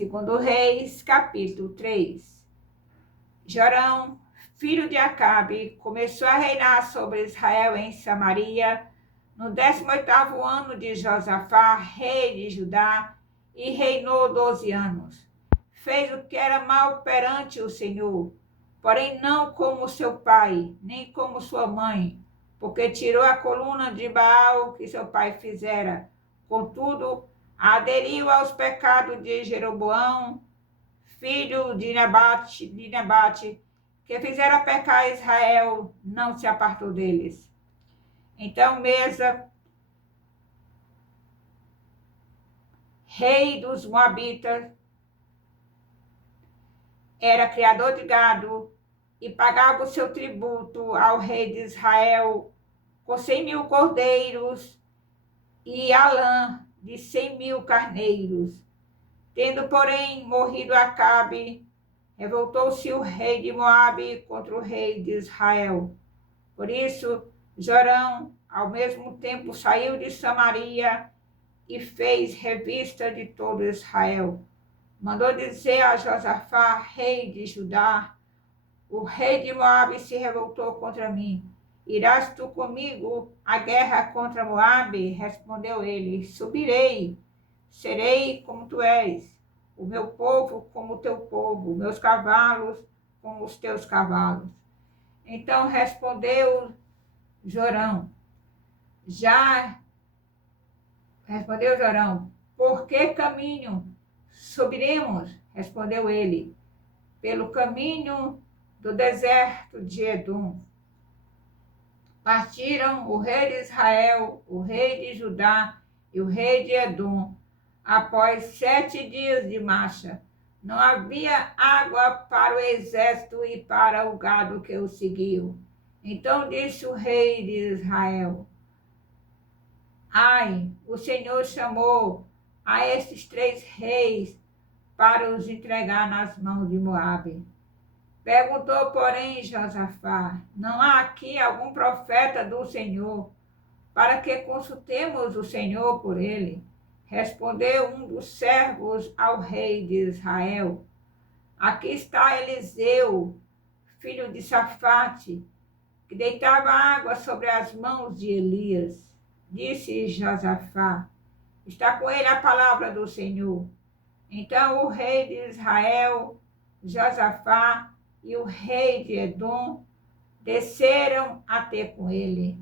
Segundo Reis, capítulo 3. Jorão, filho de Acabe, começou a reinar sobre Israel em Samaria no 18º ano de Josafá, rei de Judá, e reinou 12 anos. Fez o que era mal perante o Senhor, porém não como seu pai, nem como sua mãe, porque tirou a coluna de Baal que seu pai fizera. Contudo, aderiu aos pecados de Jeroboão, filho de Nebate, que fizera pecar Israel, não se apartou deles. Então Mesa, rei dos Moabitas, era criador de gado e pagava o seu tributo ao rei de Israel com 100.000 cordeiros e a lã de 100.000 carneiros. Tendo, porém, morrido Acabe, revoltou-se o rei de Moabe contra o rei de Israel. Por isso, Jorão, ao mesmo tempo, saiu de Samaria e fez revista de todo Israel. Mandou dizer a Josafá, rei de Judá: o rei de Moabe se revoltou contra mim. Irás tu comigo à guerra contra Moabe? Respondeu ele: subirei, serei como tu és, o meu povo como o teu povo, meus cavalos como os teus cavalos. Então respondeu Jorão, por que caminho subiremos? Respondeu ele, pelo caminho do deserto de Edom. Partiram o rei de Israel, o rei de Judá e o rei de Edom. Após 7 dias de marcha, não havia água para o exército e para o gado que o seguiu. Então disse o rei de Israel: ai, o Senhor chamou a estes 3 reis para os entregar nas mãos de Moabe. Perguntou, porém, Josafá: não há aqui algum profeta do Senhor, para que consultemos o Senhor por ele? Respondeu um dos servos ao rei de Israel: aqui está Eliseu, filho de Safate, que deitava água sobre as mãos de Elias. Disse Josafá: está com ele a palavra do Senhor. Então o rei de Israel, Josafá e o rei de Edom desceram a ter com ele.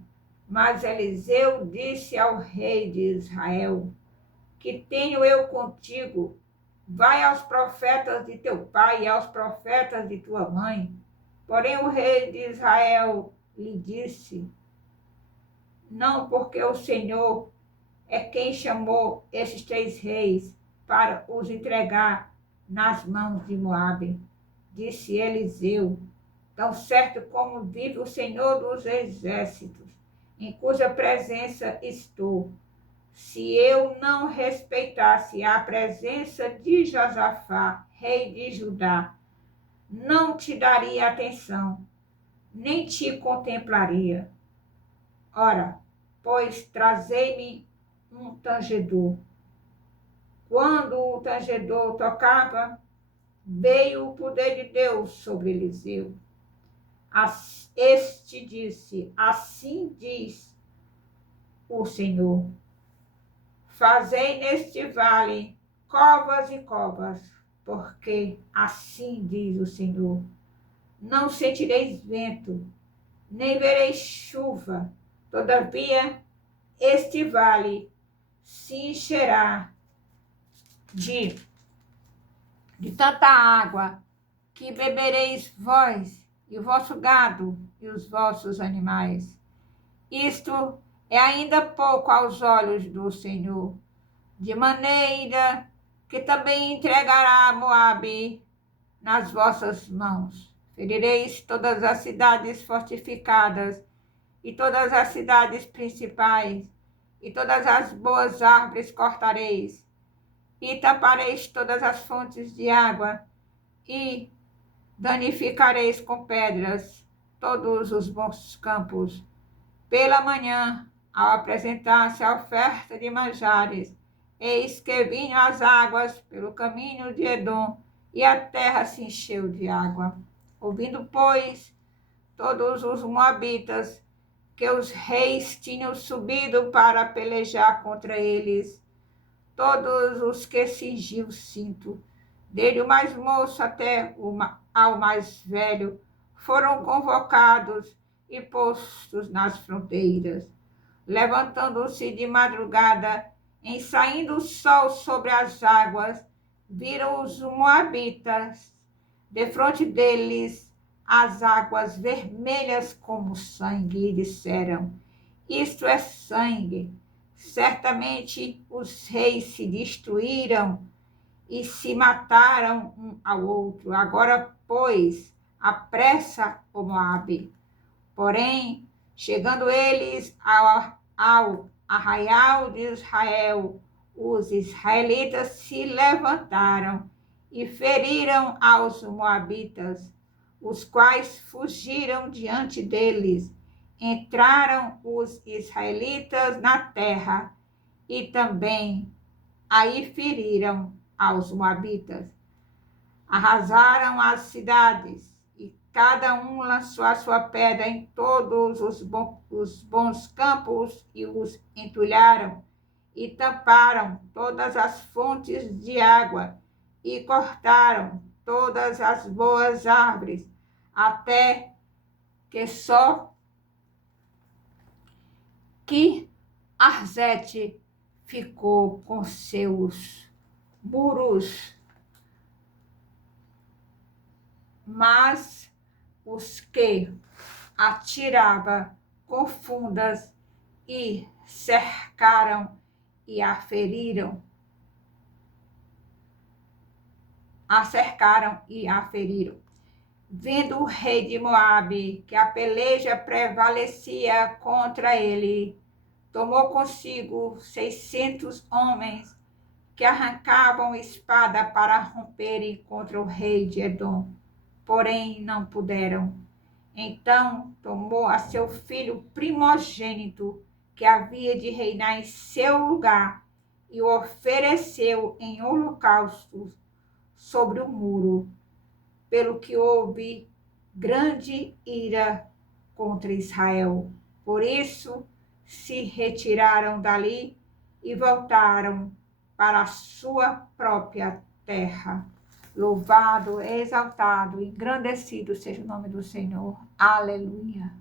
Mas Eliseu disse ao rei de Israel: que tenho eu contigo? Vai aos profetas de teu pai e aos profetas de tua mãe. Porém o rei de Israel lhe disse: não, porque o Senhor é quem chamou esses 3 reis para os entregar nas mãos de Moabe. Disse Eliseu: tão certo como vive o Senhor dos exércitos, em cuja presença estou, se eu não respeitasse a presença de Josafá, rei de Judá, não te daria atenção, nem te contemplaria. Ora, pois trazei-me um tangedor. Quando o tangedor tocava, veio o poder de Deus sobre Eliseu. Este disse: assim diz o Senhor: fazei neste vale covas e covas, porque assim diz o Senhor: não sentireis vento, nem vereis chuva, todavia este vale se encherá de tanta água que bebereis vós e o vosso gado e os vossos animais. Isto é ainda pouco aos olhos do Senhor, de maneira que também entregará Moabe nas vossas mãos. Ferireis todas as cidades fortificadas e todas as cidades principais, e todas as boas árvores cortareis, e tapareis todas as fontes de água, e danificareis com pedras todos os bons campos. Pela manhã, ao apresentar-se a oferta de manjares, eis que vinham as águas pelo caminho de Edom, e a terra se encheu de água. Ouvindo, pois, todos os moabitas que os reis tinham subido para pelejar contra eles, todos os que cingiam o cinto, desde o mais moço até ao mais velho, foram convocados e postos nas fronteiras. Levantando-se de madrugada, em saindo o sol sobre as águas, viram os moabitas, defronte deles, as águas vermelhas como sangue, e disseram: isto é sangue. Certamente os reis se destruíram e se mataram um ao outro. Agora, pois, apressa o Moabe. Porém, chegando eles ao arraial de Israel, os israelitas se levantaram e feriram aos moabitas, os quais fugiram diante deles. Entraram os israelitas na terra e também aí feriram aos moabitas. Arrasaram as cidades e cada um lançou a sua pedra em todos os bons campos e os entulharam e tamparam todas as fontes de água e cortaram todas as boas árvores, até que só que Arzete ficou com seus muros, mas os que atirava com fundas e cercaram e a feriram, a cercaram e a feriram. Vendo o rei de Moabe que a peleja prevalecia contra ele, tomou consigo 600 homens que arrancavam espada para romperem contra o rei de Edom, porém não puderam. Então tomou a seu filho primogênito, que havia de reinar em seu lugar, e o ofereceu em holocausto sobre o muro, pelo que houve grande ira contra Israel. Por isso se retiraram dali e voltaram para a sua própria terra. Louvado, exaltado, engrandecido seja o nome do Senhor. Aleluia.